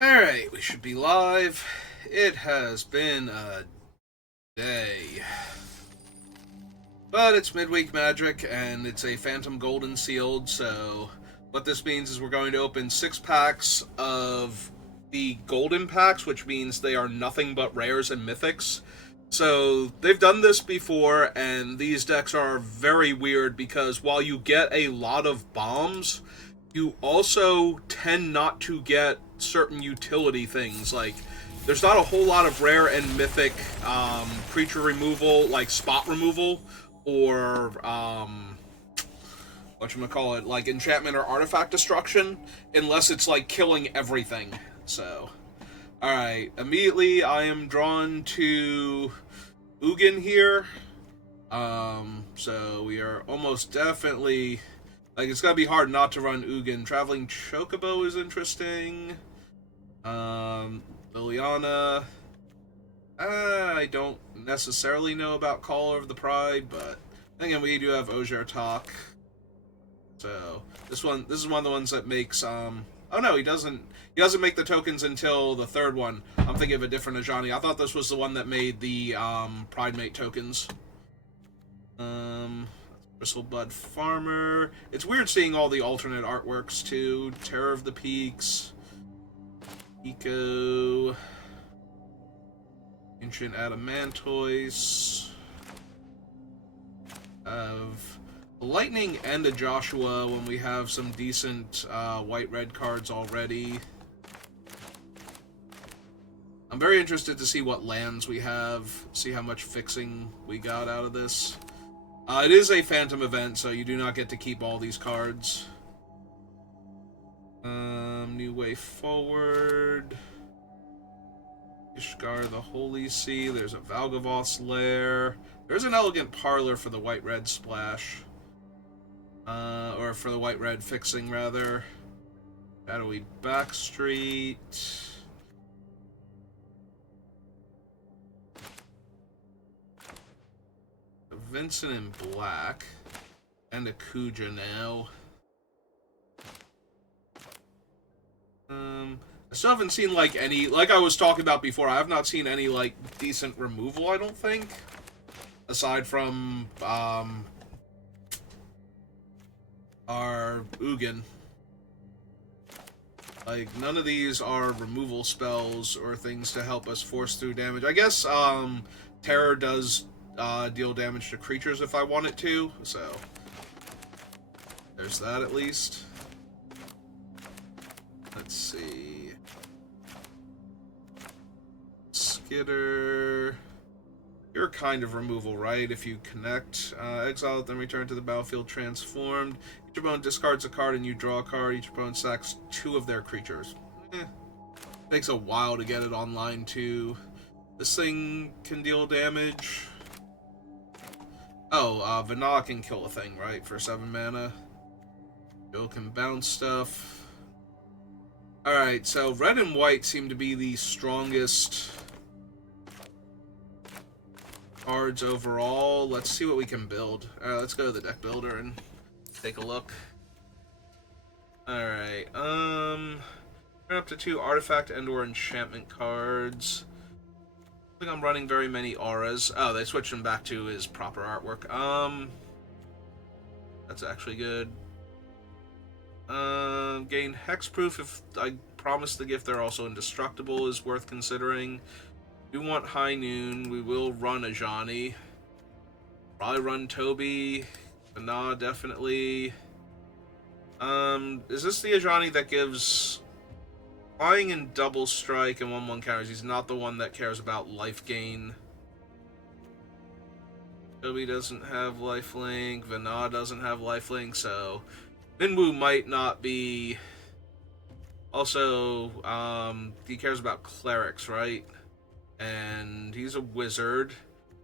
Alright, we should be live. It has been a day. But it's midweek magic, and it's a Phantom Golden Sealed, so what this means is we're going to open 6 packs of the Golden packs, which means they are nothing but rares and mythics. So they've done this before, and these decks are very weird because while you get a lot of bombs, you also tend not to get certain utility things. Like, there's not a whole lot of rare and mythic creature removal, like spot removal, or whatchamacallit, like enchantment or artifact destruction, unless it's like killing everything. So, alright, immediately I am drawn to Ugin here. So we are almost definitely, like, it's gonna be hard not to run Ugin. Traveling Chocobo is interesting. Liliana. I don't necessarily know about Caller of the Pride, but again, we do have Ogier Talk. So this is one of the ones that makes oh no, he doesn't make the tokens until the third one. I'm thinking of a different Ajani. I thought this was the one that made the Pride Mate tokens. Bristlebud Farmer. It's weird seeing all the alternate artworks too. Terror of the Peaks. Eco. Ancient Adamantoise. Of Lightning and a Joshua when we have some decent white-red cards already. I'm very interested to see what lands we have, see how much fixing we got out of this. It is a Phantom event, so you do not get to keep all these cards. New Way Forward. Ishgar the Holy Sea. There's a Valgavoth's Lair. There's an Elegant Parlor for the white-red splash. Or for the white-red fixing, rather. Shadowy Backstreet. Vincent in black. And a Kuja now. I still haven't seen, like, any... Like I was talking about before, I have not seen any, like, decent removal, I don't think. Aside from, our Ugin. Like, none of these are removal spells or things to help us force through damage. I guess, Terror does, deal damage to creatures if I want it to, so... There's that, at least. Let's see... Skitter... You're kind of removal, right? If you connect, exile it, then return to the battlefield transformed. Each opponent discards a card and you draw a card. Each opponent sacks 2 of their creatures. Takes a while to get it online, too. This thing can deal damage. Oh, Vana can kill a thing, right? For 7 mana. Bill can bounce stuff. Alright, so red and white seem to be the strongest cards overall. Let's see what we can build. Alright, let's go to the deck builder and take a look. Alright, up to 2 artifact and or enchantment cards. I think I'm running very many auras. Oh, they switched him back to his proper artwork. That's actually good. Gain hexproof if I promise the gift they're also indestructible is worth considering. We want High Noon. We will run Ajani. Probably run Toby. Nah, definitely. Is this the Ajani that gives flying and double strike and 1/1 counters? He's not the one that cares about life gain. Toby doesn't have lifelink. Vana doesn't have lifelink, so Minwoo might not be. Also, he cares about clerics, right? And he's a wizard,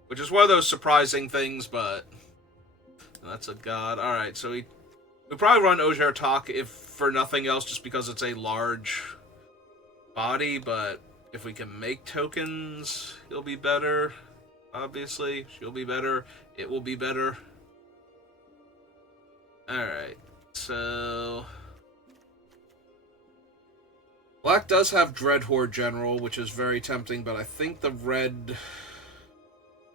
which is one of those surprising things, but that's a god. Alright, so we probably run Ogier Talk if for nothing else, just because it's a large body, but if we can make tokens, he'll be better. Obviously, she'll be better. It will be better. Alright, so... Black does have Dreadhorde General, which is very tempting, but I think the red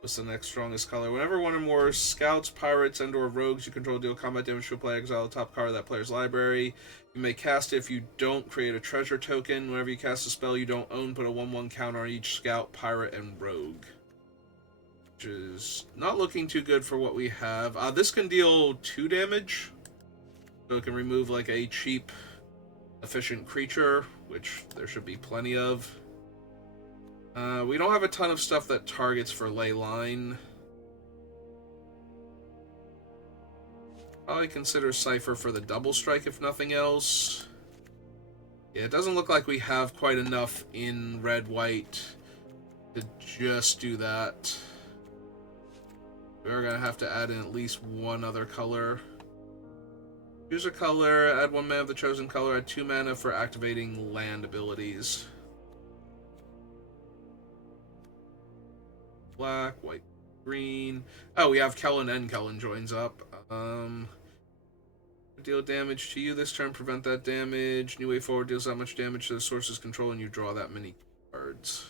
was the next strongest color. Whenever one or more scouts, pirates, and/or rogues you control deal combat damage to a player, exile the top card of that player's library. You may cast it. If you don't, create a treasure token. Whenever you cast a spell you don't own, put a 1/1 counter on each scout, pirate, and rogue. Which is not looking too good for what we have. This can deal 2 damage. So it can remove like a cheap, efficient creature, which there should be plenty of. We don't have a ton of stuff that targets for ley line. Probably consider Cypher for the double strike if nothing else. Yeah, it doesn't look like we have quite enough in red-white to just do that. We're going to have to add in at least one other color. Choose a color, add 1 mana of the chosen color, add 2 mana for activating land abilities. Black, white, green. Oh, we have Kellen and Kellen joins up. Deal damage to you this turn, prevent that damage. New way forward deals that much damage to the source's control and you draw that many cards.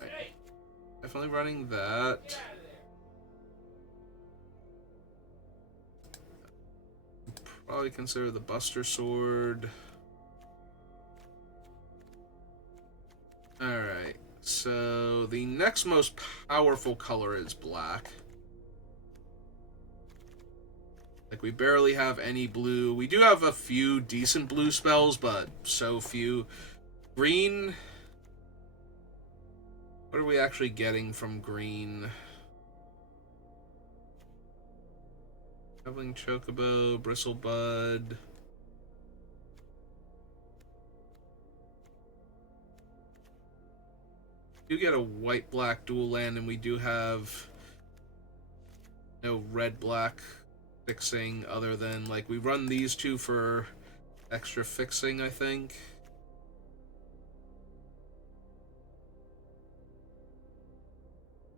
Right. Definitely running that. Probably consider the Buster Sword. Alright, so the next most powerful color is black. Like, we barely have any blue. We do have a few decent blue spells, but so few. Green... What are we actually getting from green? Traveling Chocobo, Bristlebud. We do get a white-black dual land, and we do have no red-black fixing other than, like, we run these two for extra fixing, I think.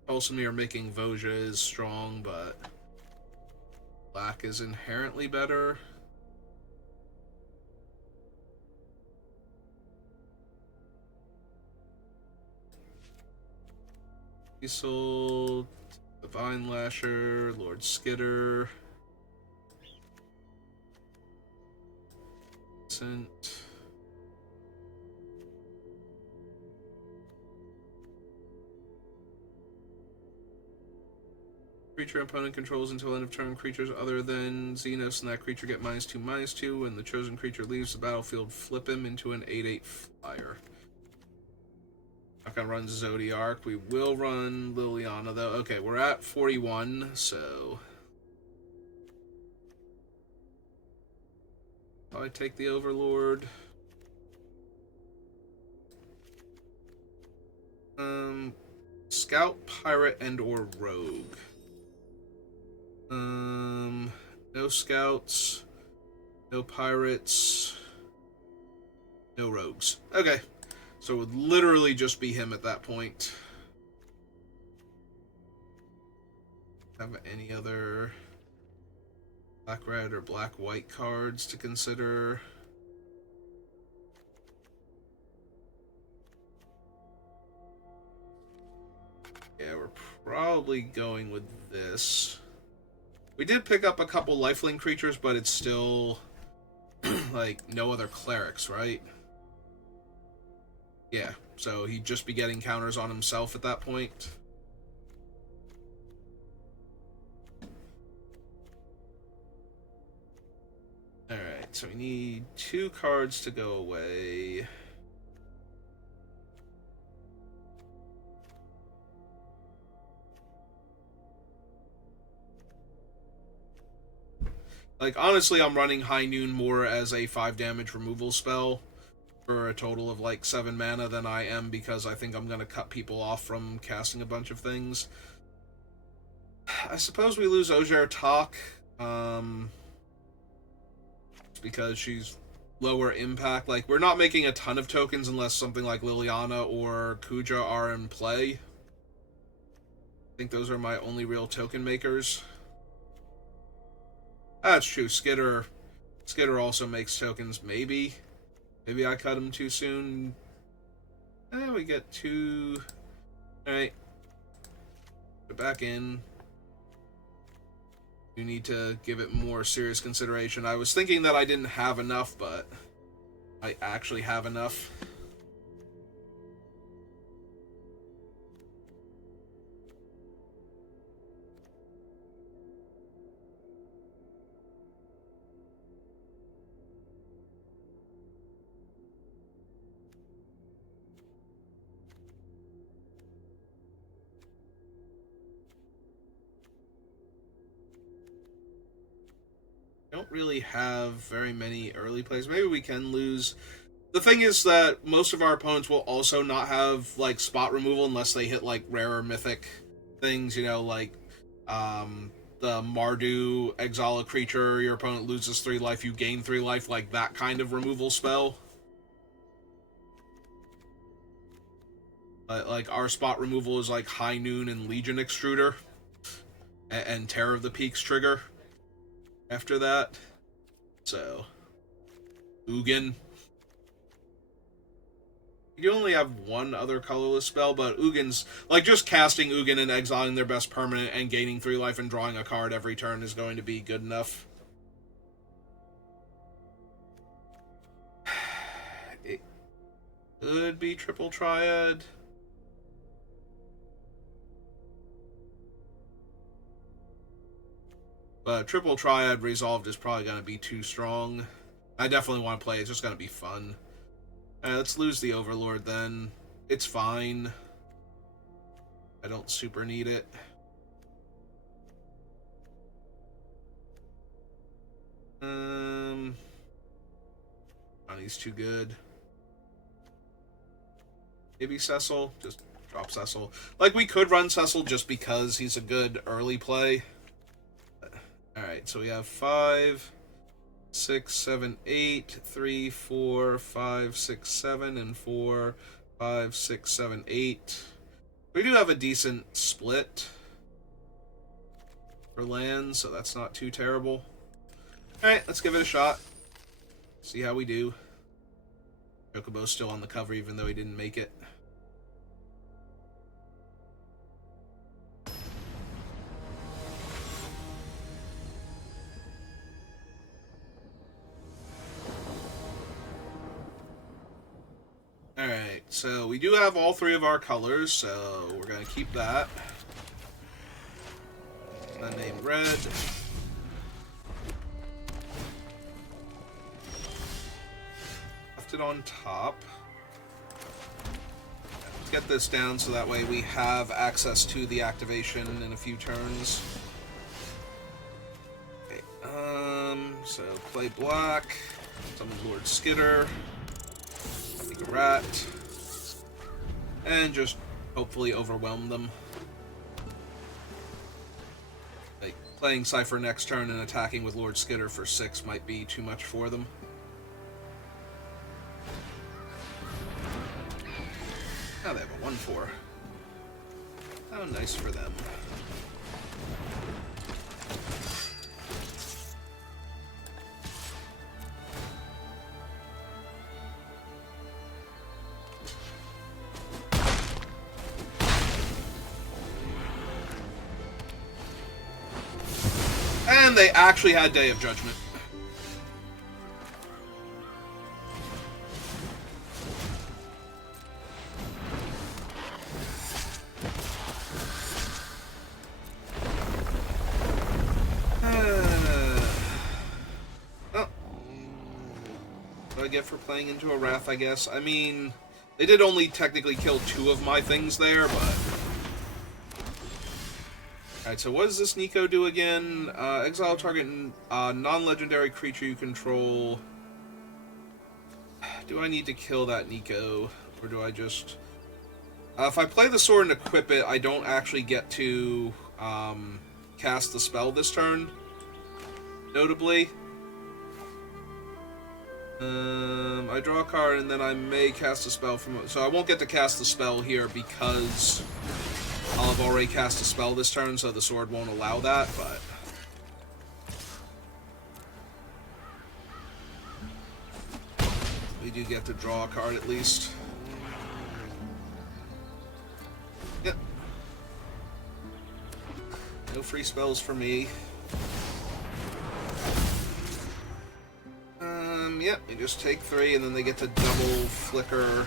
Ultimately, making Voja is strong, but black is inherently better. Diesel, Divine Lasher, Lord Skitter. Creature opponent controls until end of turn. Creatures other than Xenos and that creature get -2/-2. When the chosen creature leaves the battlefield, flip him into an 8/8 flyer. Not gonna run Zodiark. We will run Liliana though. Okay, we're at 41, so I take the Overlord. Scout, Pirate, and/or Rogue. No Scouts, no Pirates, no Rogues. Okay, so it would literally just be him at that point. Have any other black-red or black-white cards to consider? Yeah, we're probably going with this. We did pick up a couple lifelink creatures, but it's still like no other clerics, right? Yeah, so he'd just be getting counters on himself at that point. Alright, so we need 2 cards to go away. Like, honestly, I'm running High Noon more as a 5 damage removal spell for a total of, like, 7 mana than I am because I think I'm going to cut people off from casting a bunch of things. I suppose we lose Ojer Tak, because she's lower impact. Like, we're not making a ton of tokens unless something like Liliana or Kuja are in play. I think those are my only real token makers. That's true. Skitter also makes tokens, maybe. Maybe I cut him too soon. We get 2. Alright. Put it back in. You need to give it more serious consideration. I was thinking that I didn't have enough, but I actually have enough. Don't really have very many early plays. Maybe we can lose. The thing is that most of our opponents will also not have like spot removal unless they hit like rare or mythic things, you know, like the Mardu exile a creature, your opponent loses 3 life, you gain 3 life, like that kind of removal spell. But like our spot removal is like High Noon and Legion Extruder and Terror of the Peaks trigger after that. So Ugin. You only have 1 other colorless spell, but Ugin's like just casting Ugin and exiling their best permanent and gaining 3 life and drawing a card every turn is going to be good enough. It could be triple triad. But triple triad resolved is probably going to be too strong. I definitely want to play. It's just going to be fun. Let's lose the Overlord then. It's fine. I don't super need it. Johnny's too good. Maybe Cecil. Just drop Cecil. Like, we could run Cecil just because he's a good early play. Alright, so we have 5, 6, 7, 8, 3, 4, 5, 6, 7, and 4, 5, 6, 7, 8. We do have a decent split for lands, so that's not too terrible. Alright, let's give it a shot. See how we do. Chocobo's still on the cover even though he didn't make it. Alright, so we do have all 3 of our colors, so we're going to keep that. Unnamed red. Left it on top. Let's get this down so that way we have access to the activation in a few turns. Okay, so play black, summon Lord Skitter. Rat, and just hopefully overwhelm them. Like, playing Cypher next turn and attacking with Lord Skitter for 6 might be too much for them. Now they have a 1/4. How nice for them. And they actually had Day of Judgment. What do I get for playing into a Wrath, I guess? I mean, they did only technically kill 2 of my things there, but... Alright, so what does this Nico do again? Exile target non-legendary creature you control. Do I need to kill that Nico? Or do I just... if I play the sword and equip it, I don't actually get to cast the spell this turn. Notably. I draw a card and then I may cast a spell from... So I won't get to cast the spell here because... I'll have already cast a spell this turn, so the sword won't allow that, but... We do get to draw a card at least. Yep. No free spells for me. Yep, you just take 3 and then they get to double flicker.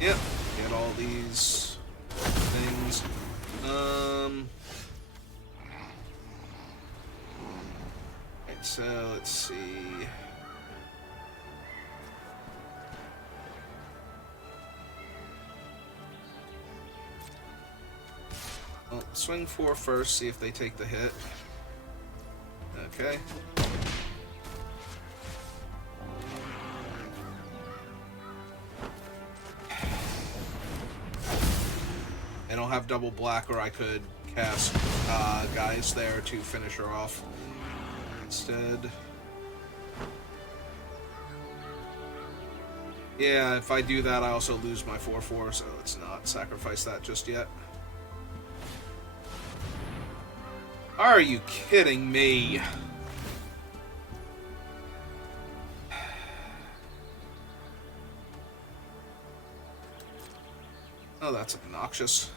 Yep, get all these things. Right, so let's see. Well, swing 4 first, see if they take the hit. Okay. I don't have double black, or I could cast guys there to finish her off instead. Yeah, if I do that, I also lose my 4/4, so let's not sacrifice that just yet. Are you kidding me? Oh, that's obnoxious.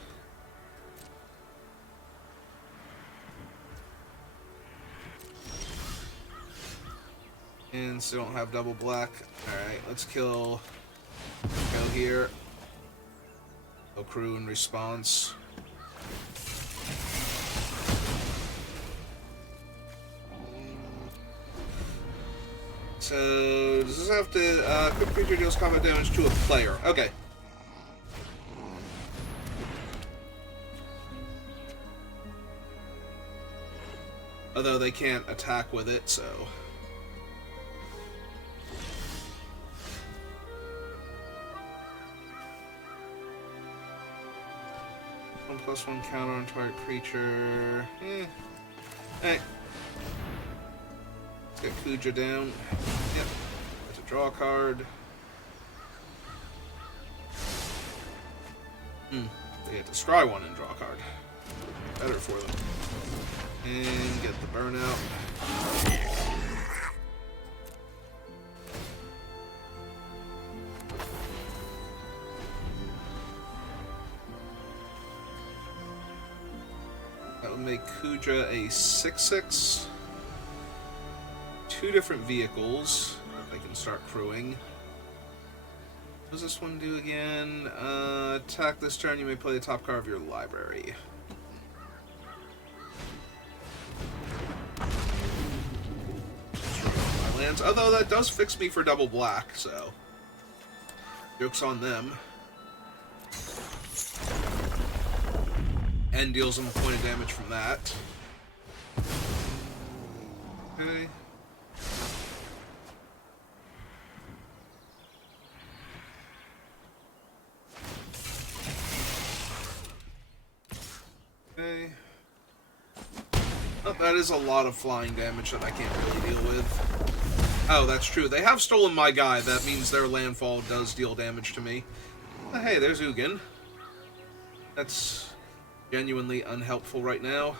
And still don't have double black. Alright, let's kill. Go here. Accrue in response. So, does this have to, quick creature deals combat damage to a player? Okay. Although they can't attack with it, so... 1+1 counter on target creature. Hey. Let's get Kuja down. Yep. Let's draw a card. They get to scry one and draw a card. Better for them. And get the burnout. That would make Kuja a 6/6. 2 different vehicles that they can start crewing. What does this one do again? Attack this turn, you may play the top card of your library. My lands. Although that does fix me for double black, so joke's on them. And deals them a point of damage from that. Okay. Okay. Oh, that is a lot of flying damage that I can't really deal with. Oh, that's true. They have stolen my guy. That means their landfall does deal damage to me. Oh, hey, there's Ugin. That's genuinely unhelpful right now.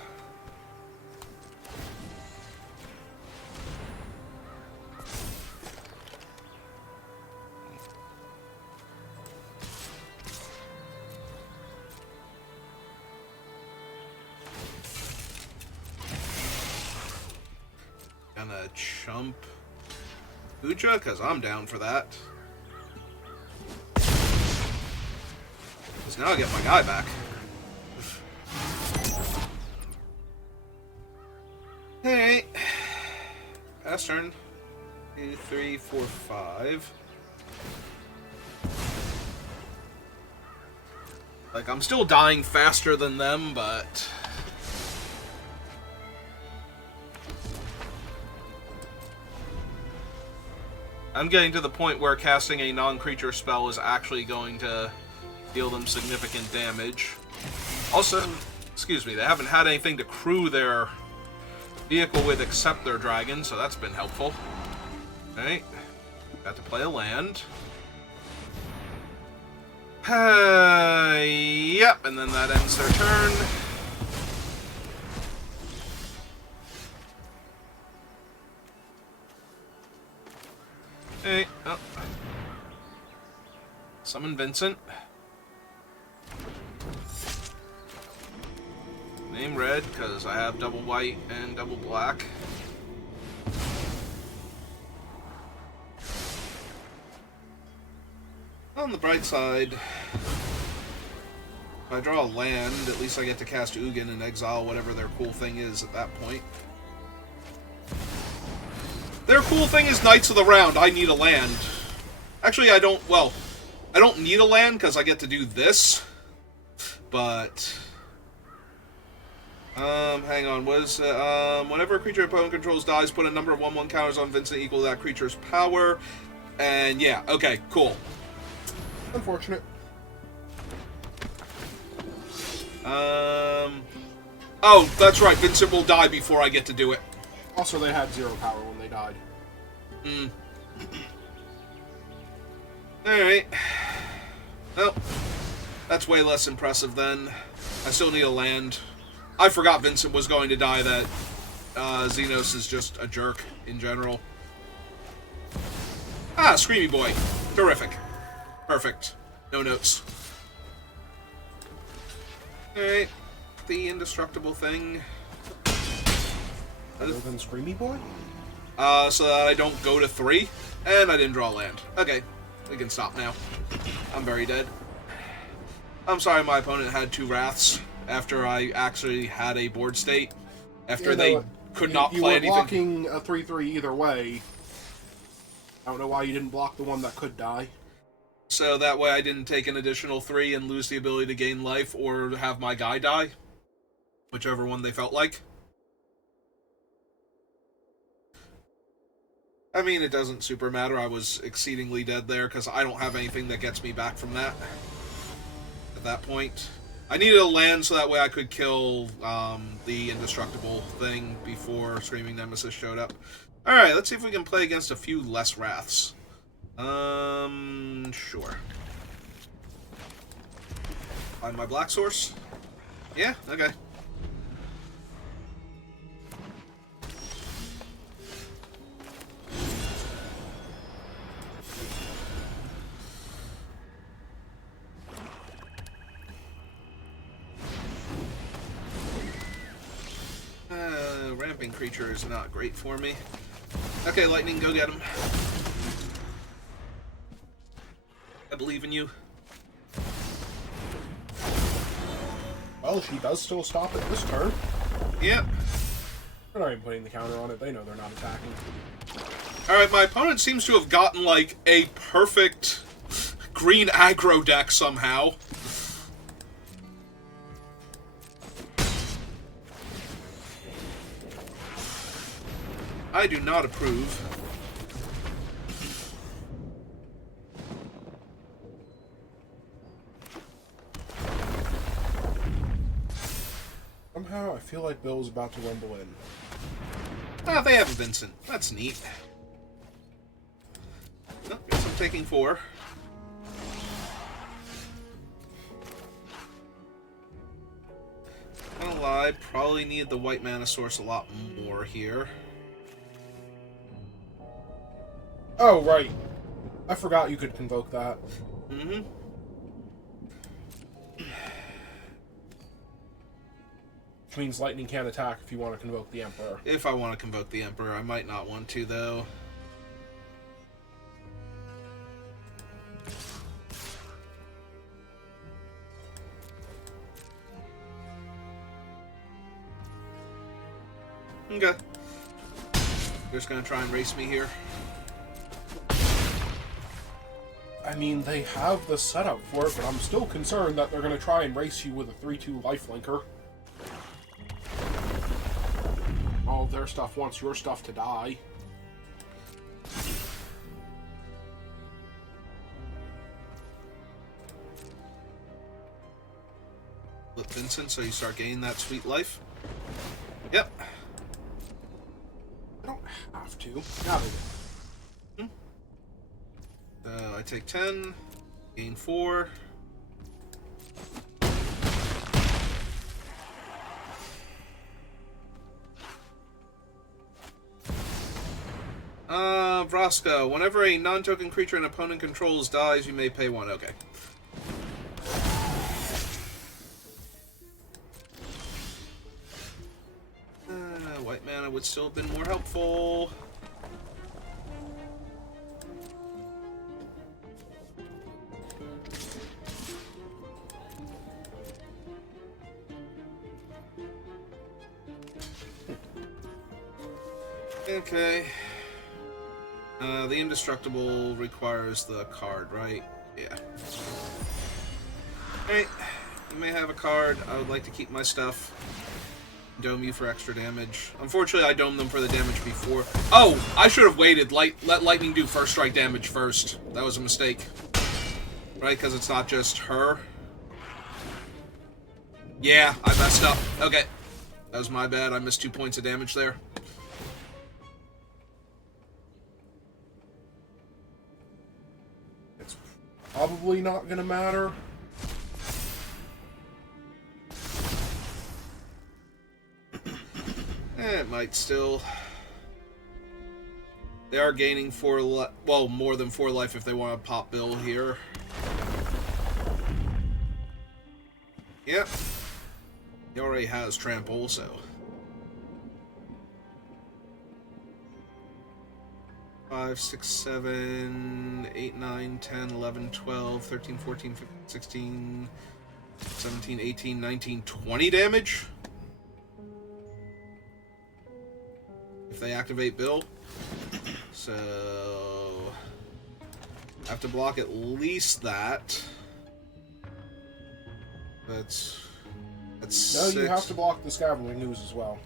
Gonna chump Kuja, because I'm down for that. Because now I get my guy back. Hey, pass turn. 2, 3, 4, 5. Like, I'm still dying faster than them, but... I'm getting to the point where casting a non-creature spell is actually going to deal them significant damage. Also, excuse me, they haven't had anything to crew their vehicle with except their dragon, so that's been helpful. Okay, got to play a land. Yep, and then that ends their turn. Hey, oh. Summon Vincent. Name red, because I have double white and double black. On the bright side, if I draw a land, at least I get to cast Ugin and exile whatever their cool thing is at that point. Their cool thing is Knights of the Round. I need a land. Actually, I don't need a land because I get to do this. But hang on. What is whenever a creature opponent controls dies, put a number of 1/1 counters on Vincent equal to that creature's power. And yeah, okay, cool. Unfortunate. Oh, that's right. Vincent will die before I get to do it. Also, they had 0 power when they died. Alright. Well, that's way less impressive then. I still need a land. I forgot Vincent was going to die, that Xenos is just a jerk in general. Ah, Screamy Boy. Terrific. Perfect. No notes. Alright. The indestructible thing. Other than Screamy Boy? So that I don't go to 3, and I didn't draw land. Okay, we can stop now. I'm very dead. I'm sorry my opponent had 2 Wraths after I actually had a board state. After they could not play anything. You were blocking a 3/3 either way. I don't know why you didn't block the one that could die. So that way I didn't take an additional 3 and lose the ability to gain life or have my guy die. Whichever one they felt like. I mean, it doesn't super matter. I was exceedingly dead there because I don't have anything that gets me back from that. At that point. I needed a land so that way I could kill the indestructible thing before Screaming Nemesis showed up. Alright, let's see if we can play against a few less Wraths. Sure. Find my black source? Yeah, okay. Ramping creature is not great for me. Okay, Lightning, go get him. I believe in you. Well, she does still stop it this turn. Yep. They're not even putting the counter on it. They know they're not attacking. Alright, my opponent seems to have gotten, like, a perfect green aggro deck somehow. I do not approve. Somehow, I feel like Bill's about to rumble in. Ah, they have a Vincent. That's neat. Oh, guess I'm taking 4. Not gonna lie, probably need the white mana source a lot more here. Oh, right. I forgot you could convoke that. Mm-hmm. Which means Lightning can't attack if you want to convoke the Emperor. If I want to convoke the Emperor, I might not want to, though. Okay. They're just gonna try and race me here. I mean, they have the setup for it, but I'm still concerned that they're going to try and race you with a 3/2 lifelinker. All of their stuff wants your stuff to die. Flip Vincent so you start gaining that sweet life. Yep. I don't have to. Now they do. I take 10, gain 4. Vraska, whenever a non-token creature an opponent controls dies, you may pay 1. Okay. White mana would still have been more helpful. Okay. The Indestructible requires the card, right? Yeah. Alright. You may have a card. I would like to keep my stuff. Dome you for extra damage. Unfortunately, I domed them for the damage before. Oh! I should have waited. Let Lightning do first strike damage first. That was a mistake. Right? Because it's not just her. Yeah, I messed up. Okay. That was my bad. I missed 2 points of damage there. It's probably not gonna matter. It might still. They are gaining 4 well, more than 4 life if they want to pop Bill here. Yep. He already has trample, so. 5, 6, 7, 8, 9, 10, 11, 12, 13, 14, 15, 16, 17, 18, 19, 20 damage? If they activate Bill. So I have to block at least that. That's No, 6. you have to block the Scavenging Ooze as well.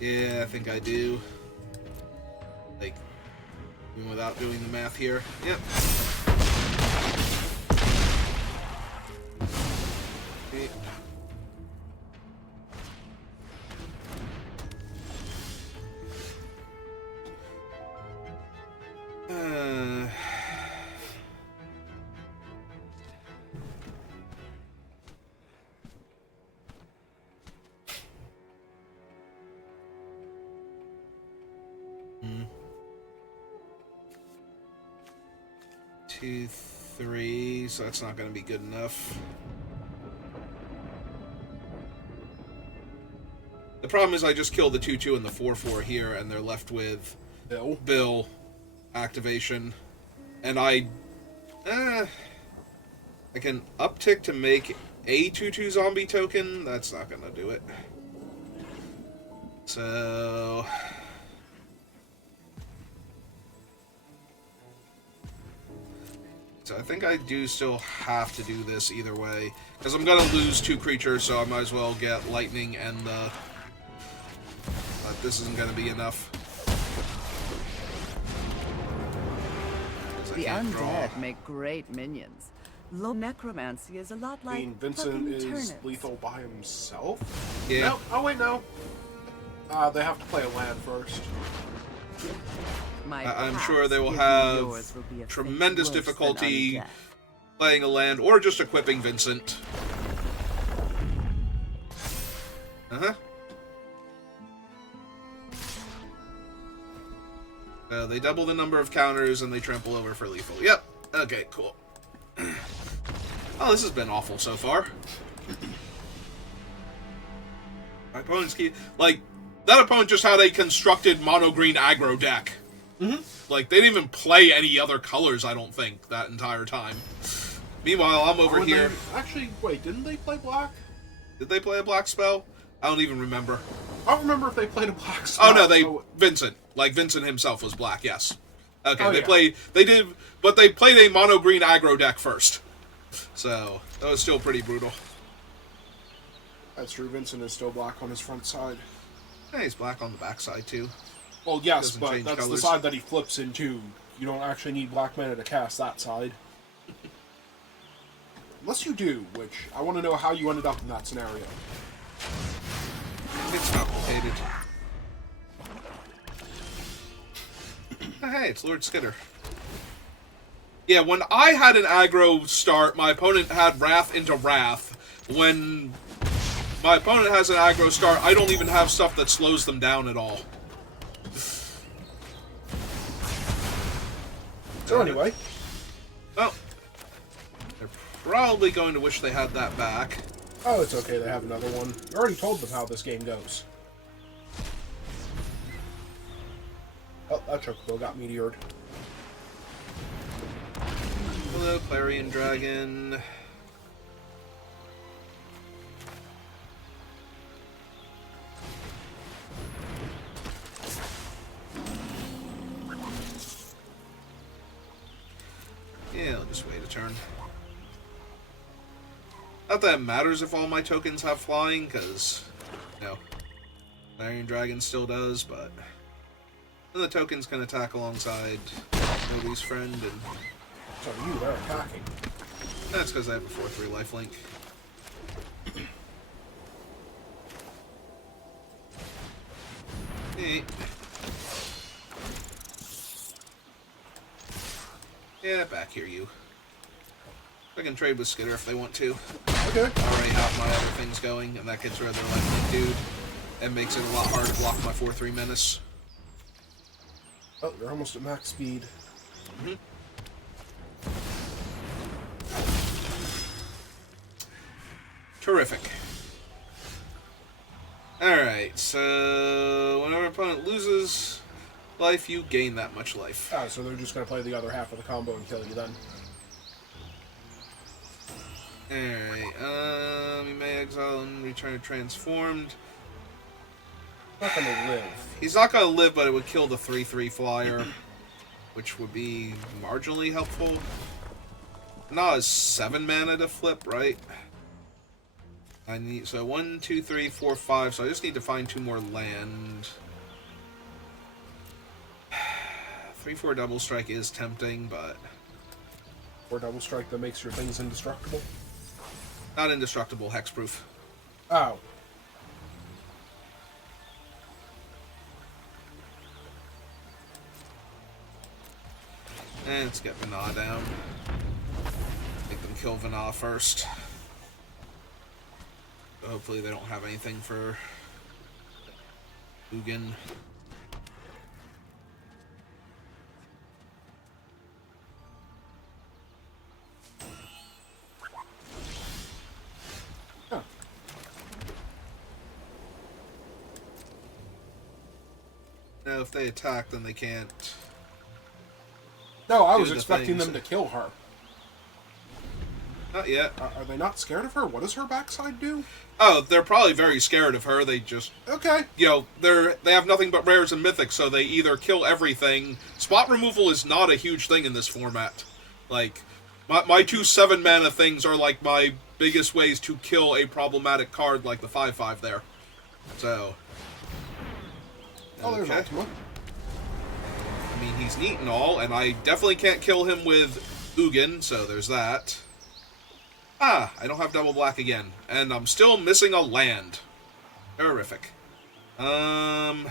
Yeah, I think I do. Like, even without doing the math here. Yep. Okay. Two, 3, so that's not going to be good enough. The problem is I just killed the 2/2 and the 4/4 here, and they're left with Bill activation. And I can uptick to make a 2/2 zombie token. That's not going to do it. So I think I do still have to do this either way, because I'm going to lose 2 creatures, so I might as well get Lightning and the... But this isn't going to be enough. The undead make great minions. Low necromancy is a lot like I mean, Vincent fucking is turnips. lethal by himself? Yeah. No. Oh, wait, no. They have to play a land first. I'm sure they will have tremendous difficulty playing a land or just equipping Vincent. Uh-huh. They double the number of counters and they trample over for lethal. Yep. Okay, cool. Oh, this has been awful so far. My opponent's key... Like, that opponent just had a constructed mono-green aggro deck. Mm-hmm. Like, they didn't even play any other colors, I don't think, that entire time. Meanwhile, I'm over here... Actually, wait, didn't they play black? Did they play a black spell? I don't even remember. I don't remember if they played a black spell. Oh, no, Vincent. Like, Vincent himself was black, yes. Okay, oh, they did... But they played a mono-green aggro deck first. So, that was still pretty brutal. That's true, Vincent is still black on his front side. Yeah, he's black on the back side, too. Well, yes, Doesn't but change that's colors. the side that he flips into. You don't actually need black mana to cast that side. Unless you do, which I want to know how you ended up in that scenario. It's complicated. Oh, hey, it's Lord Skitter. Yeah, when I had an aggro start, my opponent had Wrath into Wrath. When my opponent has an aggro start, I don't even have stuff that slows them down at all. So anyway. Well, they're probably going to wish they had that back. Oh, it's okay, they have another one. You already told them how this game goes. Oh, that chocobo got meteored. Hello, Clarion Dragon. Yeah, I'll just wait a turn. Not that it matters if all my tokens have flying, because, you know, Clarion Dragon still does, but then the tokens can attack alongside Nobody's Friend, and So they're attacking. that's because I have a 4/3 lifelink. Hey. Yeah, back here, you. I can trade with Skitter if they want to. Okay. I already have my other things going, and that gets rid of their lifelink dude. And makes it a lot harder to block my 4/3 menace. Oh, you're almost at max speed. Mm-hmm. Terrific. Alright, so whenever an opponent loses life, you gain that much life. Ah, so they're just going to play the other half of the combo and kill you then. Alright, you may exile and return transformed. Not going to live. He's not going to live, but it would kill the 3/3 flyer, which would be marginally helpful. Not as 7 mana to flip, right? I need, so 1, 2, 3, 4, 5, so I just need to find 2 more land. 3/4 double strike is tempting, but Or double strike that makes your things indestructible. not indestructible, hexproof. Oh. And let's get Vana down. Make them kill Vana first. Hopefully they don't have anything for Ugin. Huh. Now if they attack, then they can't. No, I Do was the expecting things. them to kill her. Not yet. Are they not scared of her? What does her backside do? Oh, they're probably very scared of her. They just, Okay. you know, they have nothing but rares and mythics, so they either kill everything. Spot removal is not a huge thing in this format. Like, my 2 7-mana things are like my biggest ways to kill a problematic card like the 5/5 there. So. Oh, there's okay. Ultima. I mean, he's neat and all, and I definitely can't kill him with Ugin, so there's that. Ah, I don't have double black again, and I'm still missing a land. Horrific. Well,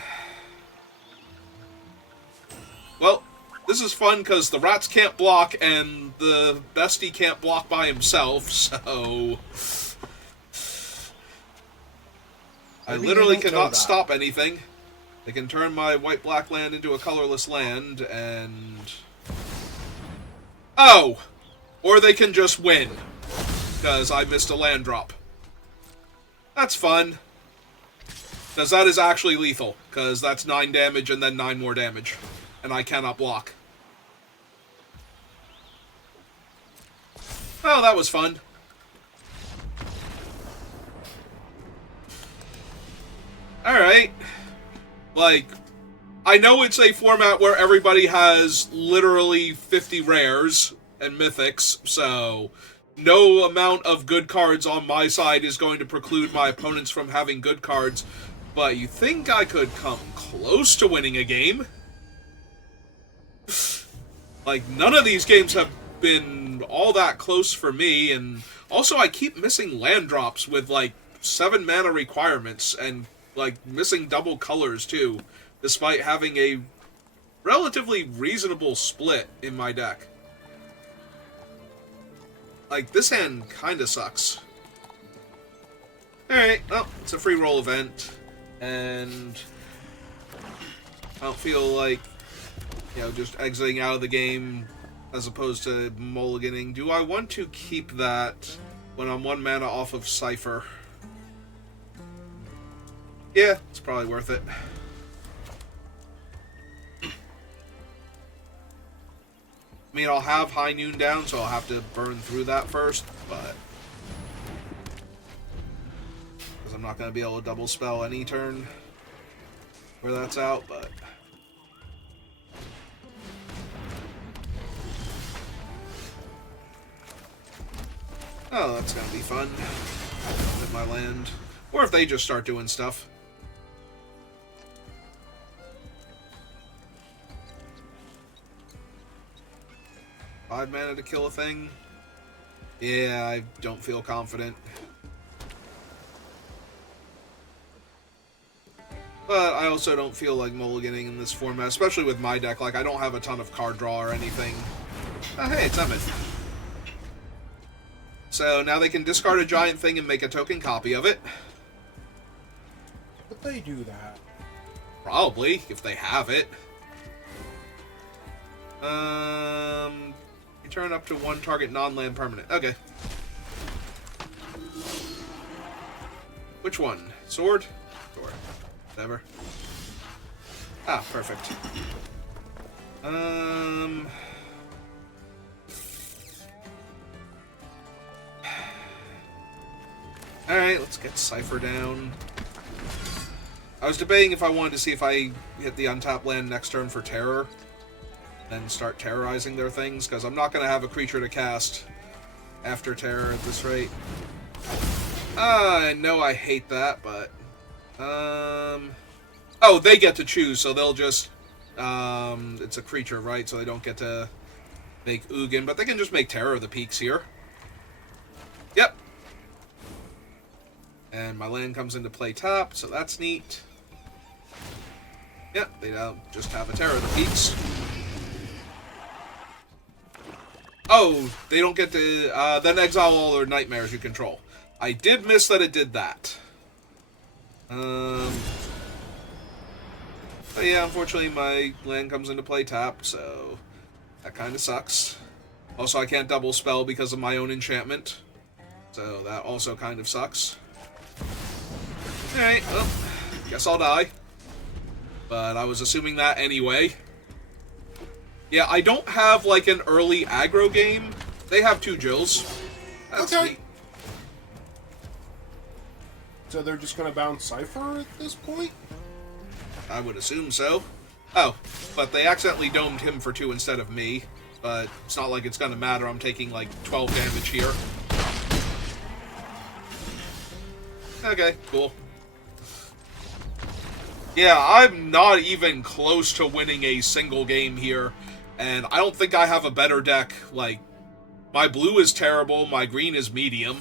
this is fun because the rats can't block, and the bestie can't block by himself, so I Maybe literally they don't know cannot that. stop anything. They can turn my white-black land into a colorless land, and... Oh! Or they can just win, because I missed a land drop. That's fun. Because that is actually lethal, because that's 9 damage and then 9 more damage. And I cannot block. Oh, that was fun. Alright. Like, I know it's a format where everybody has literally 50 rares and mythics, so no amount of good cards on my side is going to preclude my opponents from having good cards, but you think I could come close to winning a game? Like, none of these games have been all that close for me, and also I keep missing land drops with, like, 7 mana requirements, and, like, missing double colors, too, despite having a relatively reasonable split in my deck. Like, this hand kinda sucks. Alright, well, it's a free roll event, and I don't feel like, you know, just exiting out of the game as opposed to mulliganing. Do I want to keep that when I'm 1 mana off of Cypher? Yeah, it's probably worth it. I mean, I'll have High Noon down, so I'll have to burn through that first, but... because I'm not going to be able to double spell any turn where that's out, but... oh, that's going to be fun. With my land. Or if they just start doing stuff. Five mana to kill a thing? Yeah, I don't feel confident. But I also don't feel like mulliganing in this format, especially with my deck. Like, I don't have a ton of card draw or anything. Oh, hey, it's Emmett. So now they can discard a giant thing and make a token copy of it. But they do that. Probably, if they have it. Return up to 1 target non-land permanent. Okay. Which one? Sword? Sword. Whatever. Ah, perfect. Alright, let's get Cypher down. I was debating if I wanted to see if I hit the untapped land next turn for Terror. Then start terrorizing their things, because I'm not going to have a creature to cast after Terror at this rate. I know I hate that, but... oh, they get to choose, so they'll just... it's a creature, right? So they don't get to make Ugin, but they can just make Terror of the Peaks here. Yep. And my land comes into play top, so that's neat. Yep, they don't just have a Terror of the Peaks. Oh, they don't get to, then exile all their nightmares you control. I did miss that it did that. But yeah, unfortunately my land comes into play tap, so that kind of sucks. Also, I can't double spell because of my own enchantment, so that also kind of sucks. Alright, well, guess I'll die. But I was assuming that anyway. Yeah, I don't have, like, an early aggro game. They have 2 Jills. That's okay. neat. So they're just gonna bounce Cypher at this point? I would assume so. Oh, but they accidentally domed him for 2 instead of me. But it's not like it's gonna matter. I'm taking, like, 12 damage here. Okay, cool. Yeah, I'm not even close to winning a single game here. And I don't think I have a better deck. Like, my blue is terrible, my green is medium.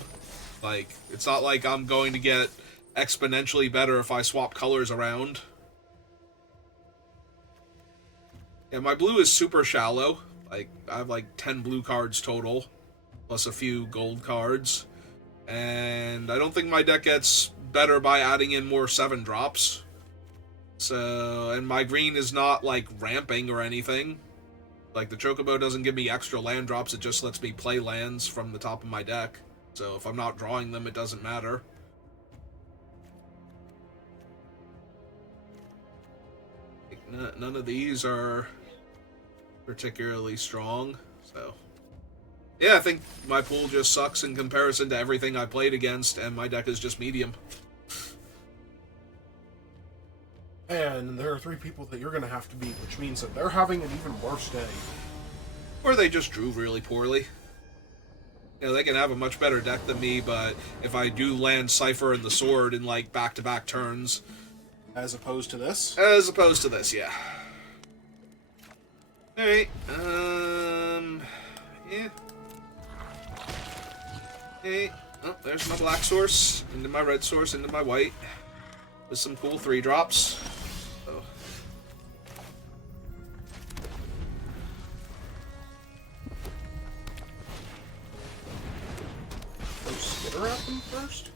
Like, it's not like I'm going to get exponentially better if I swap colors around. Yeah, my blue is super shallow. Like, I have like 10 blue cards total, plus a few gold cards. And I don't think my deck gets better by adding in more 7-drops. So, and my green is not, like, ramping or anything. Like, the Chocobo doesn't give me extra land drops, it just lets me play lands from the top of my deck. So if I'm not drawing them, it doesn't matter. Like, none of these are particularly strong, so... yeah, I think my pool just sucks in comparison to everything I played against, and my deck is just medium. And there are 3 people that you're going to have to beat, which means that they're having an even worse day. Or they just drew really poorly. You know, they can have a much better deck than me, but if I do land Cypher and the Sword in, like, back-to-back turns... as opposed to this? As opposed to this, yeah. Alright, yeah. Okay, oh, there's my black source, into my red source, into my white. With some cool 3-drops. So. Go skitter at them first?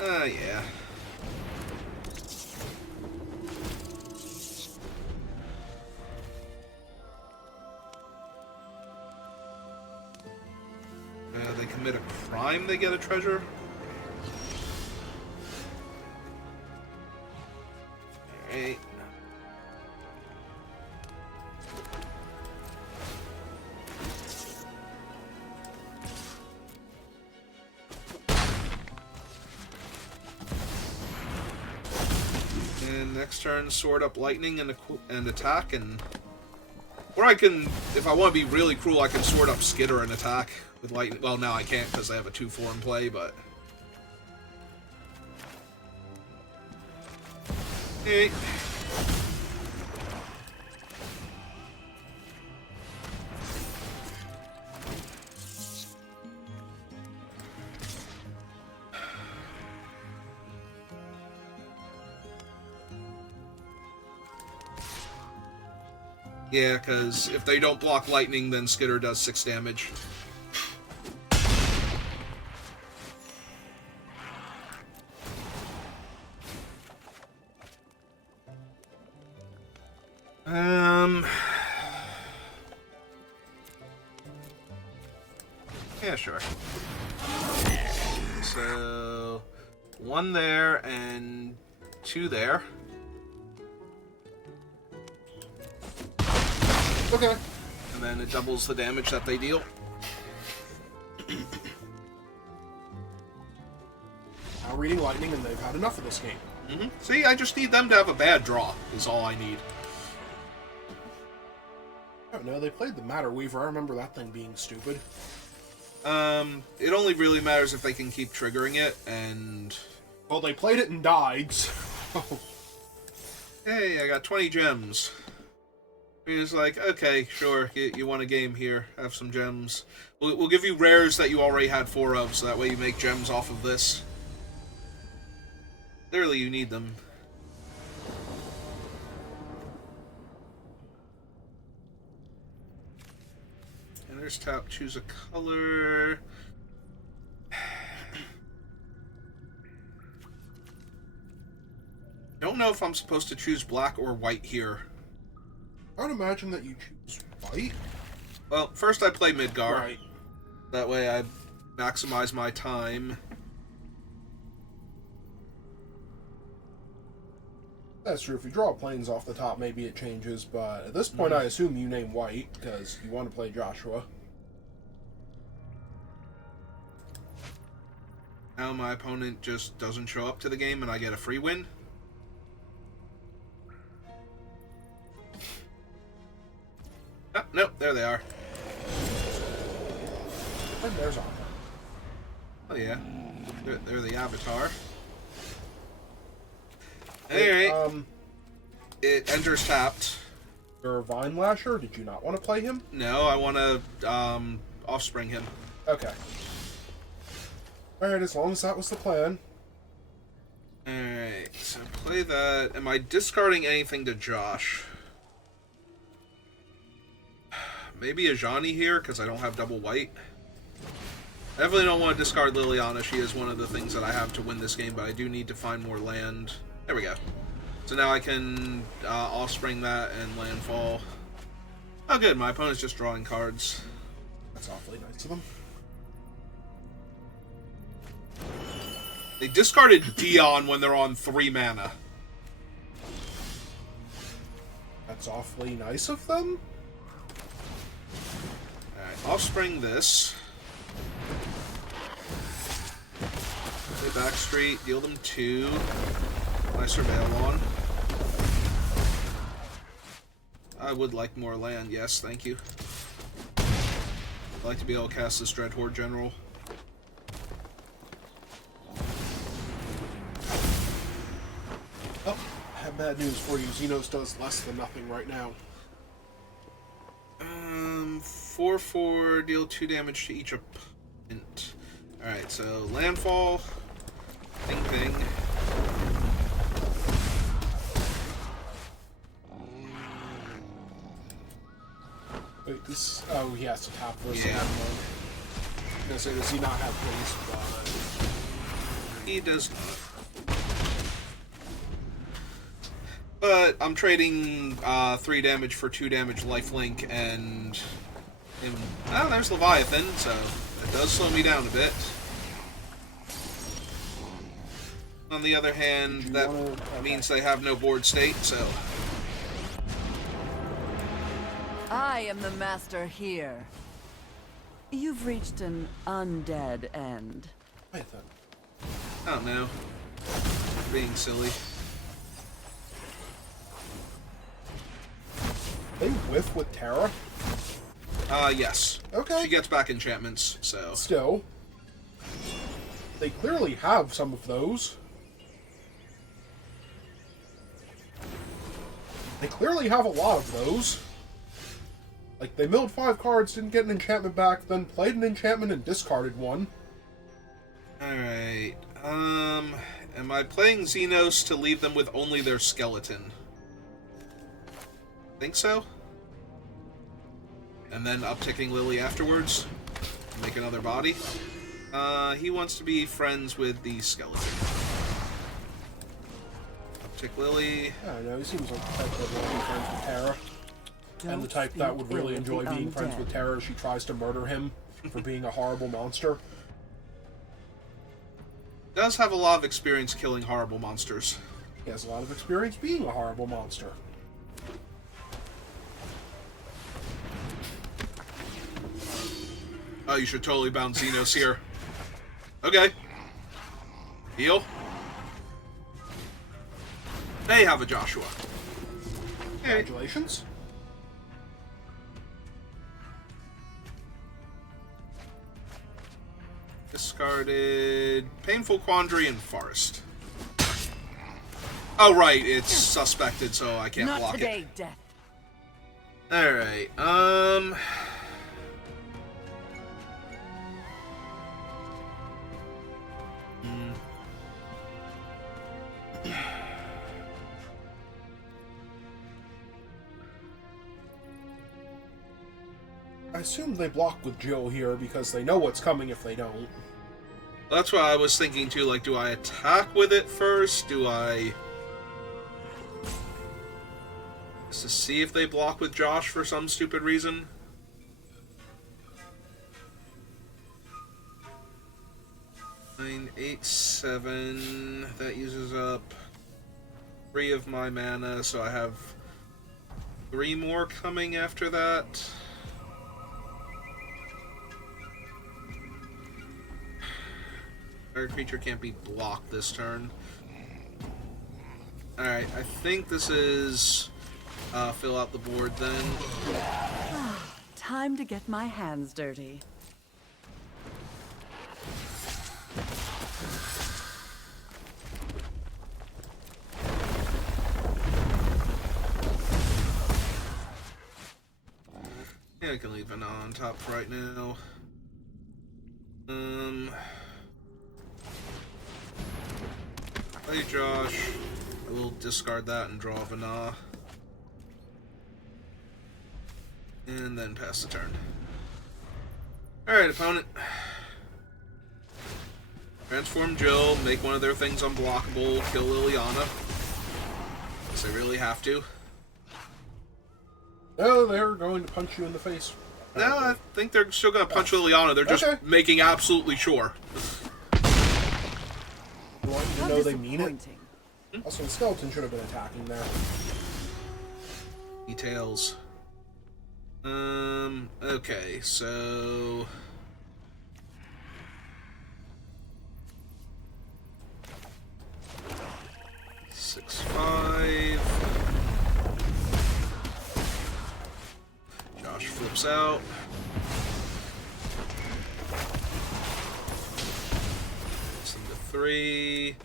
Yeah. they commit a crime, they get a treasure. Alright. And next turn, sword up lightning and attack, and or I can, if I want to be really cruel, I can sword up skitter and attack with lightning. Well, now I can't because I have a 2/4 in play, but hey. Yeah, because if they don't block lightning, then Skitter does 6 damage. Yeah, sure. So, 1 there and 2 there. Okay. And then it doubles the damage that they deal. Now reading lightning, and they've had enough of this game. Mm-hmm. See, I just need them to have a bad draw, is all I need. Oh no, they played the Matter Weaver. I remember that thing being stupid. It only really matters if they can keep triggering it, and... Well, they played it and died, so... Hey, I got 20 gems. He's like, okay, sure, you want a game here, have some gems. We'll give you rares that you already had 4 of, so that way you make gems off of this. Clearly you need them. And there's tap, choose a color. Don't know if I'm supposed to choose black or white here. I would imagine that you choose white. Well, first I play Midgar. Right. That way I maximize my time. That's true. If you draw planes off the top, maybe it changes, but at this point I assume you name white, because you want to play Joshua. Now my opponent just doesn't show up to the game and I get a free win. Oh, nope, there they are. And there's Armor. Oh yeah, they're the Avatar. Hey, Alright. It enters tapped. You're Vine Lasher? Did you not want to play him? No, I want to offspring him. Okay. Alright, as long as that was the plan. Alright, so play that. Am I discarding anything to Josh? Maybe a Johnny here, because I don't have double white. I definitely don't want to discard Liliana. She is one of the things that I have to win this game, but I do need to find more land. There we go. So now I can offspring that and landfall. Oh good, my opponent's just drawing cards. That's awfully nice of them. They discarded Dion when they're on 3 mana. That's awfully nice of them. Alright, offspring this. Play Backstreet, deal them 2. I surveil on. I would like more land, yes, thank you. I'd like to be able to cast this Dreadhorde General. Oh, I have bad news for you. Xenos does less than nothing right now. 4/4, deal 2 damage to each opponent. Alright, so landfall. Ping ping. Wait, this... Oh, he has to tap this. Yeah. I was gonna say, does he not have haste? But... He does not. But I'm trading 3 damage for 2 damage lifelink and... Oh, there's Leviathan, so That does slow me down a bit. On the other hand, that means they have no board state, so... I am the master here. You've reached an undead end. Wait then. I don't know. Being silly. They whiff with Terra? Yes. Okay. She gets back enchantments, so... Still. They clearly have some of those. They clearly have a lot of those. Like, they milled 5 cards, didn't get an enchantment back, then played an enchantment and discarded one. Alright, am I playing Xenos to leave them with only their skeleton? Think so? And then upticking Lily afterwards? Make another body? He wants to be friends with the skeleton. Uptick Lily. I don't know, he seems like the type that would be friends with Terra. And the type that would really enjoy being friends with Terra as she tries to murder him for being a horrible monster. Does have a lot of experience killing horrible monsters. He has a lot of experience being a horrible monster. Oh, you should totally bounce Xenos here. Okay. Heal. They have a Joshua. Hey. Congratulations. Discarded Painful Quandary and Forest. Oh, right, it's suspected, so I can't Not block today, it. Death. Alright, I assume they block with Jill here because they know what's coming if they don't. That's what I was thinking too, like, do I attack with it first? Do I... Just to see if they block with Josh for some stupid reason? Nine, 8, 7... That uses up 3 of my mana, so I have 3 more coming after that. Our creature can't be blocked this turn. Alright, I think this is fill out the board then. Time to get my hands dirty. Yeah, I can leave it on top for right now. Play Josh. I will discard that and draw Vana. And then pass the turn. Alright, opponent. Transform Jill, make one of their things unblockable, kill Liliana. Guess they really have to. Oh, they're going to punch you in the face. No, I think they're still going to punch Liliana. They're just making absolutely sure. You want you to know they mean it? Also, the skeleton should have been attacking there. Details. Okay, so... Six, 5. Josh flips out. It's into 3.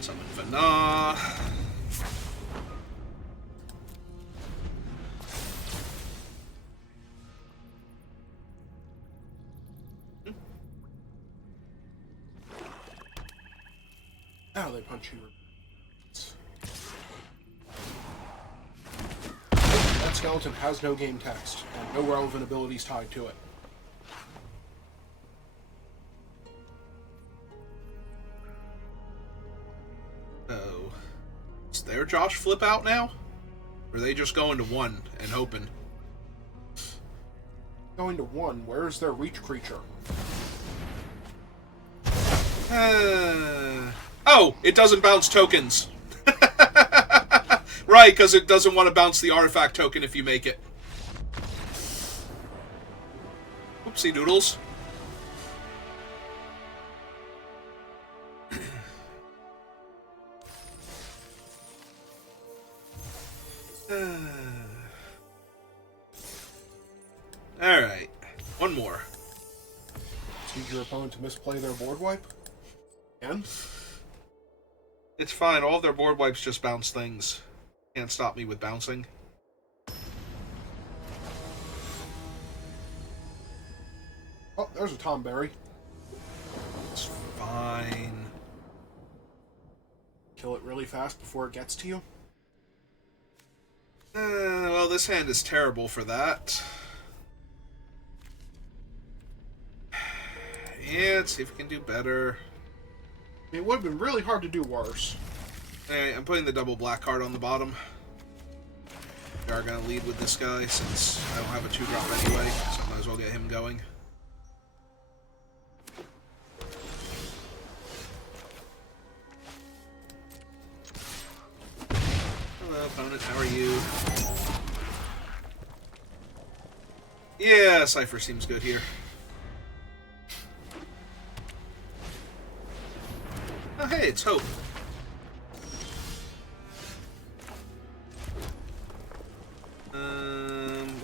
Summon Vana. Now they punch you. That skeleton has no game text, and no relevant abilities tied to it. Oh. Is their Josh flip out now? Or are they just going to 1 and hoping? Going to 1, where is their reach creature? Oh, it doesn't bounce tokens. Right, because it doesn't want to bounce the artifact token if you make it. Oopsie doodles. Alright. One more. Need your opponent to misplay their board wipe? And? It's fine. All of their board wipes just bounce things. Can't stop me with bouncing. Oh, there's a Tomberry. It's fine. Kill it really fast before it gets to you. Well, this hand is terrible for that. Yeah, let's see if we can do better. It would have been really hard to do worse. Alright, I'm putting the double black card on the bottom. We are going to lead with this guy since I don't have a 2-drop anyway, so I might as well get him going. Hello, opponent. How are you? Yeah, Cypher seems good here. Oh, hey, it's Hope.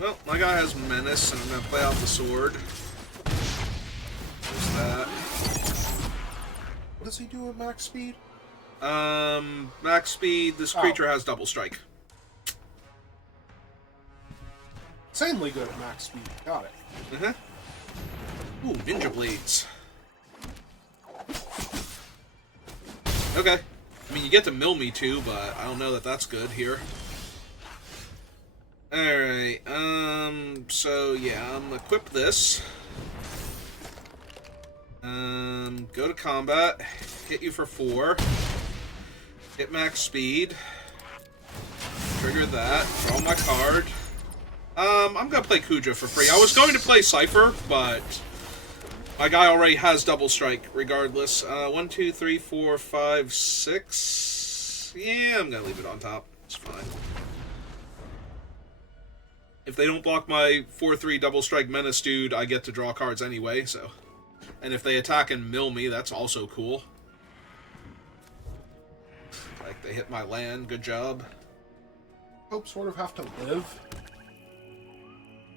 Well, my guy has Menace, and I'm going to play out the sword. There's that. What does he do at max speed? Max speed, this creature has double strike. Insanely good at max speed. Got it. Uh-huh. Ooh, Ninja Blades. Okay. I mean, you get to mill me too, but I don't know that that's good here. Alright, so yeah, I'm gonna equip this. Go to combat, hit you for 4. Hit max speed. Trigger that, draw my card. I'm gonna play Kuja for free. I was going to play Cypher, but my guy already has double strike regardless. 1, 2, 3, 4, 5, 6. Yeah, I'm gonna leave it on top. It's fine. If they don't block my 4/3 double strike menace dude, I get to draw cards anyway, so. And if they attack and mill me, that's also cool. Like, they hit my land, good job. Hope sort of have to live.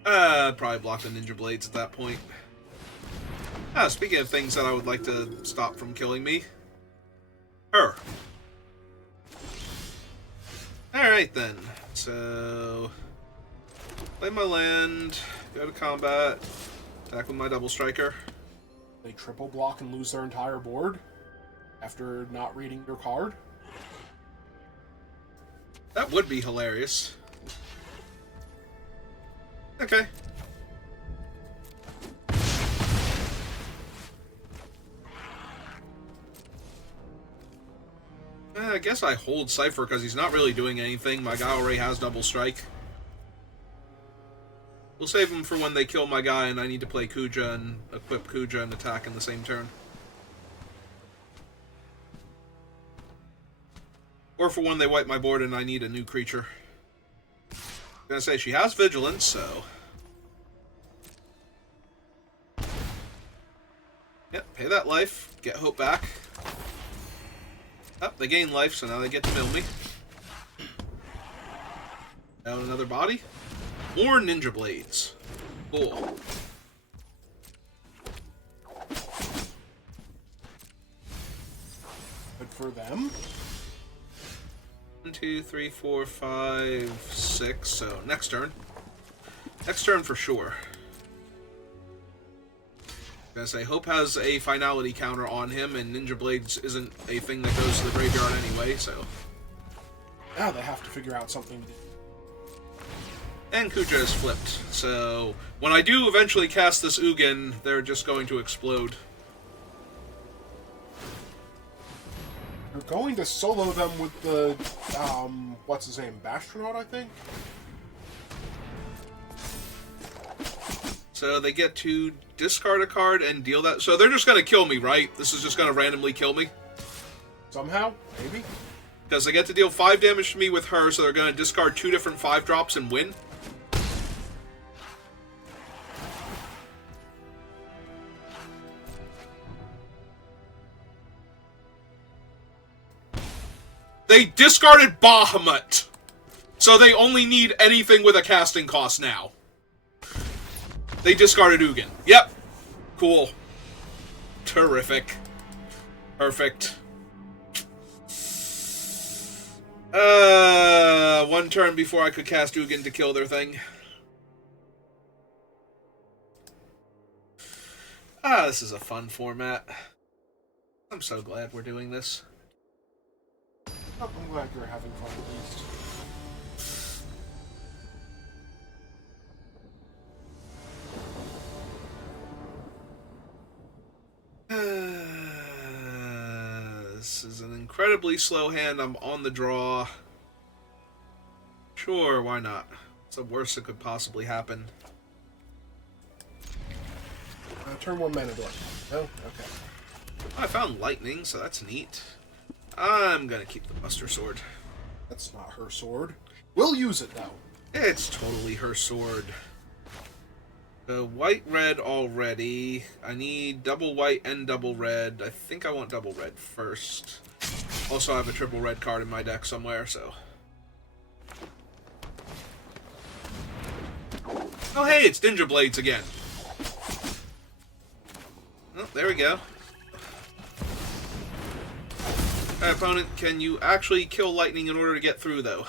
I'd probably block the Ninja Blades at that point. Speaking of things that I would like to stop from killing me. Her. Alright then. So, play my land, go to combat, attack with my double striker. They triple block and lose their entire board after not reading your card. That would be hilarious. Okay. I guess I hold Cypher because he's not really doing anything. My guy already has double strike. We'll save him for when they kill my guy and I need to play Kuja and equip Kuja and attack in the same turn. Or for when they wipe my board and I need a new creature. I'm gonna say she has Vigilance, so... Yep, pay that life, get Hope back. Oh, they gain life, so now they get to mill me. Down another body. More Ninja Blades. Cool. Good for them. 1, 2, 3, 4, 5, 6. So, next turn. Next turn for sure. I'm gonna say, Hope has a finality counter on him, and Ninja Blades isn't a thing that goes to the graveyard anyway, so... Now they have to figure out something. And Kuja is flipped, so... When I do eventually cast this Ugin, they're just going to explode. You're going to solo them with the, what's his name? Bastronaut, I think? So they get to discard a card and deal that. So they're just gonna kill me, right? This is just gonna randomly kill me? Somehow? Maybe? Because they get to deal 5 damage to me with her, so they're gonna discard 2 different 5-drops and win. They discarded Bahamut! So they only need anything with a casting cost now. They discarded Ugin. Yep. Cool. Terrific. Perfect. One turn before I could cast Ugin to kill their thing. This is a fun format. I'm so glad we're doing this. Oh, I'm glad you're having fun at least. This is an incredibly slow hand. I'm on the draw. Sure, why not? It's the worst that could possibly happen. Turn 1 mana blood. No? Okay. I found lightning, so that's neat. I'm gonna keep the Buster Sword. That's not her sword. We'll use it, though. It's totally her sword. The white-red already. I need double white and double red. I think I want double red first. Also, I have a triple red card in my deck somewhere, so... Oh, hey, it's Ninja Blades again. Oh, there we go. Alright, opponent, can you actually kill lightning in order to get through, though?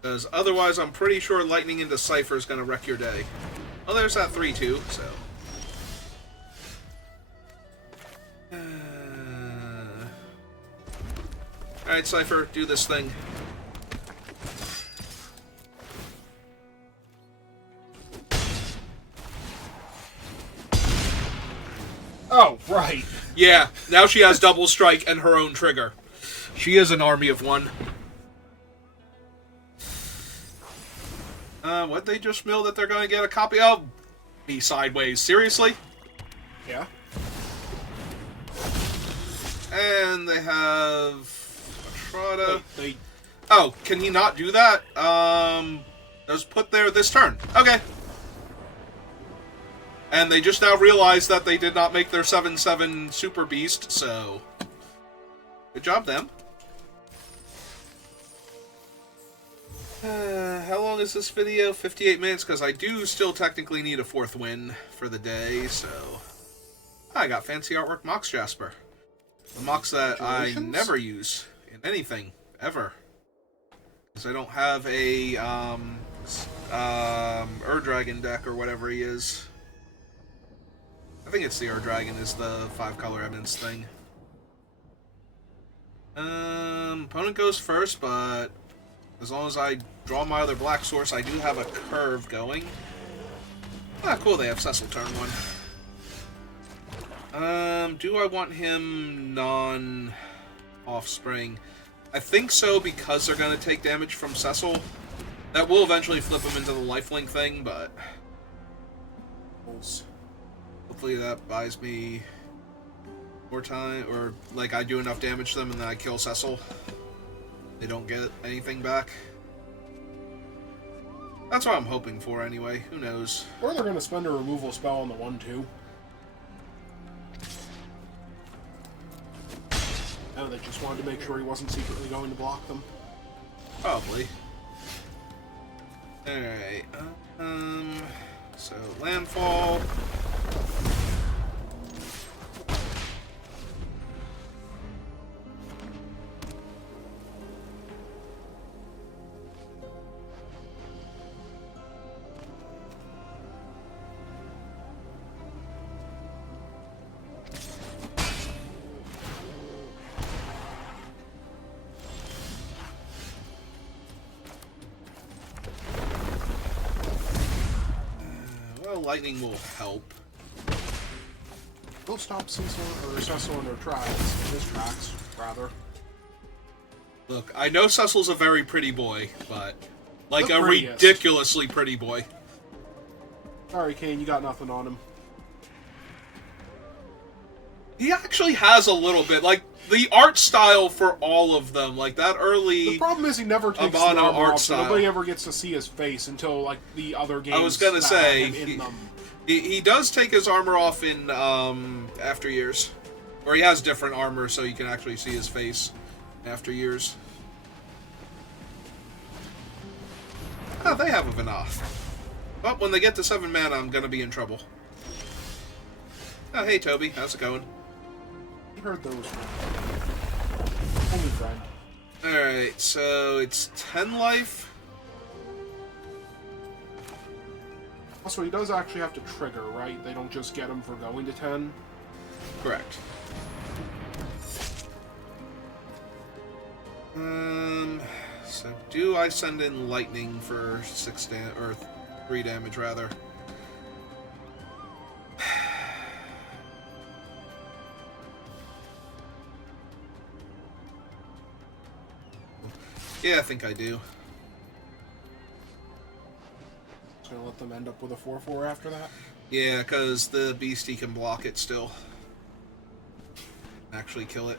Because otherwise, I'm pretty sure lightning into Cypher is going to wreck your day. Well, there's that 3-2, so... Alright, Cypher, do this thing. Oh, right. Yeah, now she has double strike and her own trigger. She is an army of one. What'd they just mill that they're going to get a copy of? Me sideways. Seriously? Yeah. And they have... Atrada. They... Oh, can he not do that? Just put there this turn. Okay. And they just now realized that they did not make their 7/7 Super Beast, so... Good job, them. How long is this video? 58 minutes, because I do still technically need a 4th win for the day, so... I got fancy artwork Mox Jasper. The Mox that I never use in anything, ever. Because I don't have a, Ur-Dragon deck or whatever he is. I think it's the Ur-Dragon is the 5-color evidence thing. Opponent goes first, but as long as I draw my other black source, I do have a curve going. Ah, cool, they have Cecil turn 1. Do I want him non-offspring? I think so, because they're going to take damage from Cecil. That will eventually flip him into the lifelink thing, but... Hopefully that buys me more time, or like I do enough damage to them and then I kill Cecil. They don't get anything back. That's what I'm hoping for anyway. Who knows? Or they're going to spend a removal spell on the 1/2. No, they just wanted to make sure he wasn't secretly going to block them. Probably. Alright. So landfall. Lightning will help. We'll stop Cecil in their tracks. His tracks, rather. Look, I know Cecil's a very pretty boy, but like Look a prettiest. ridiculously pretty boy. Sorry, Kane, you got nothing on him. He actually has a little bit. Like, the art style for all of them, like that early... The problem is he never takes the Abano armor art off, so style. nobody ever gets to see his face until, like, the other games I was gonna that say, have him in them. he does take his armor off in After Years. Or he has different armor so you can actually see his face after years. Oh, they have a Vanath. But when they get to 7 mana, I'm gonna be in trouble. Oh, hey Toby, how's it going? You heard those. Only friend. Alright, so it's 10 life. Also, he does actually have to trigger, right? They don't just get him for going to 10. Correct. So do I send in lightning for 3 damage rather? Yeah, I think I do. Just gonna let them end up with a 4/4 after that. Yeah, because the beastie can block it still. Actually kill it.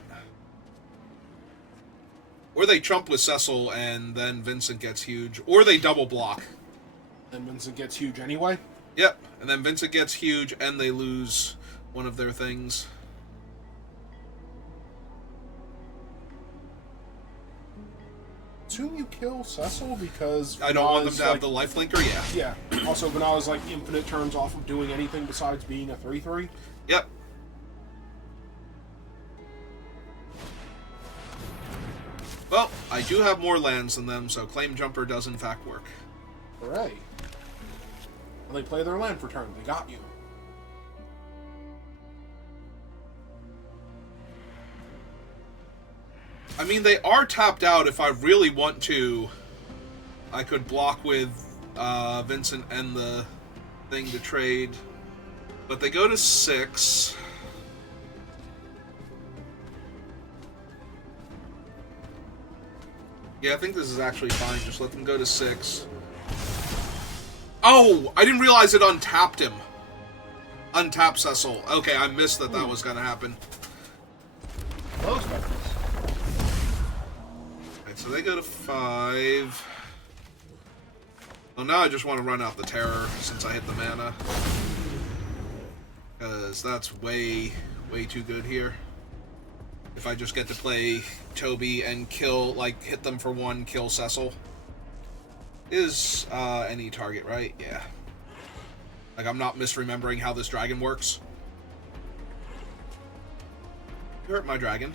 Or they chump with Cecil and then Vincent gets huge. Or they double block. And Vincent gets huge anyway. Yep, and then Vincent gets huge and they lose one of their things. Assume you kill Cecil because I don't want them Vanala's, to have like, the lifelinker, yeah. Yeah. Also, Vanala's like infinite turns off of doing anything besides being a 3/3. Yep. Well, I do have more lands than them, so Claim Jumper does in fact work. Hooray. And they play their land for turn. They got you. I mean, they are tapped out. If I really want to, I could block with Vincent and the thing to trade. But they go to 6. Yeah, I think this is actually fine. Just let them go to 6. Oh! I didn't realize it untapped him. Untap Cecil. Okay, I missed that that was going to happen. Those weapons. Alright, so they go to 5. Well, now I just want to run out the Terror since I hit the mana. Because that's way, way too good here. If I just get to play Toby and kill, like, hit them for 1, kill Cecil. Is any target, right? Yeah. Like, I'm not misremembering how this dragon works. You hurt my dragon.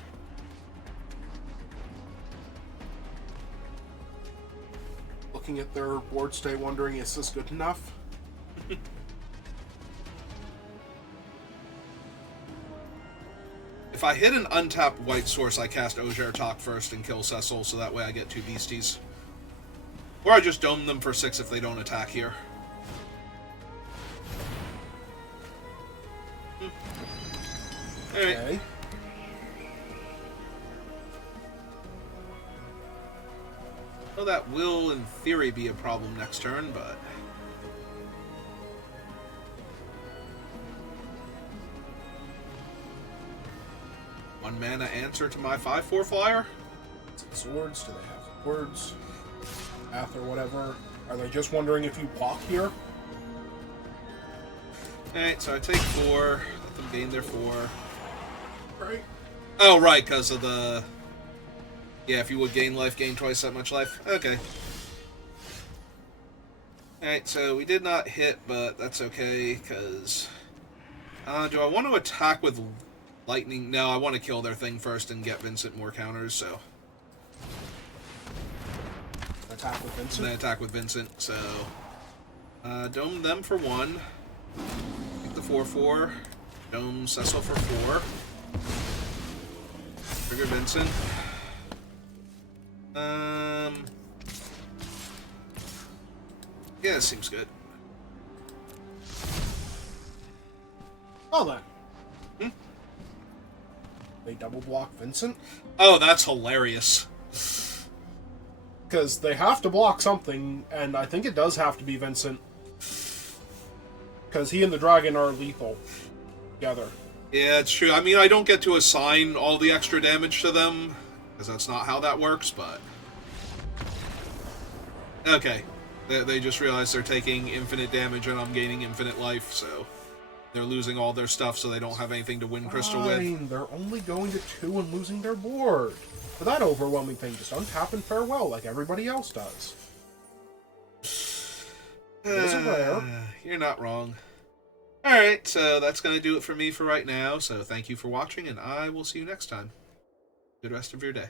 Looking at their board state, wondering, is this good enough? If I hit an untapped white source, I cast Ojer Talk first and kill Cecil, so that way I get 2 beasties. Or I just dome them for 6 if they don't attack here. Alright. Okay. Well, that will, in theory, be a problem next turn, but... One mana answer to my 5/4 flyer? Is it swords? Do they have words? Path or whatever? Are they just wondering if you block here? Alright, so I take 4, let them gain their 4. Right. Oh, right, because of the... Yeah, if you would gain life, gain twice that much life. Okay. Alright, so we did not hit, but that's okay, because... do I want to attack with lightning? No, I want to kill their thing first and get Vincent more counters, so... Attack with Vincent? And then attack with Vincent, so... dome them for 1. Take the 4/4. Dome Cecil for 4. Trigger Vincent. Yeah, it seems good. Oh, then. They double block Vincent? Oh, that's hilarious. Because they have to block something, and I think it does have to be Vincent. because he and the dragon are lethal together. Yeah, it's true. I mean, I don't get to assign all the extra damage to them, because that's not how that works, but... Okay. They just realized they're taking infinite damage and I'm gaining infinite life, so... They're losing all their stuff, so they don't have anything to win Crystal with. They're only going to 2 and losing their board. For that overwhelming thing, just untap and farewell like everybody else does. It isn't rare. You're not wrong. Alright, so that's going to do it for me for right now, so thank you for watching, and I will see you next time. Good rest of your day.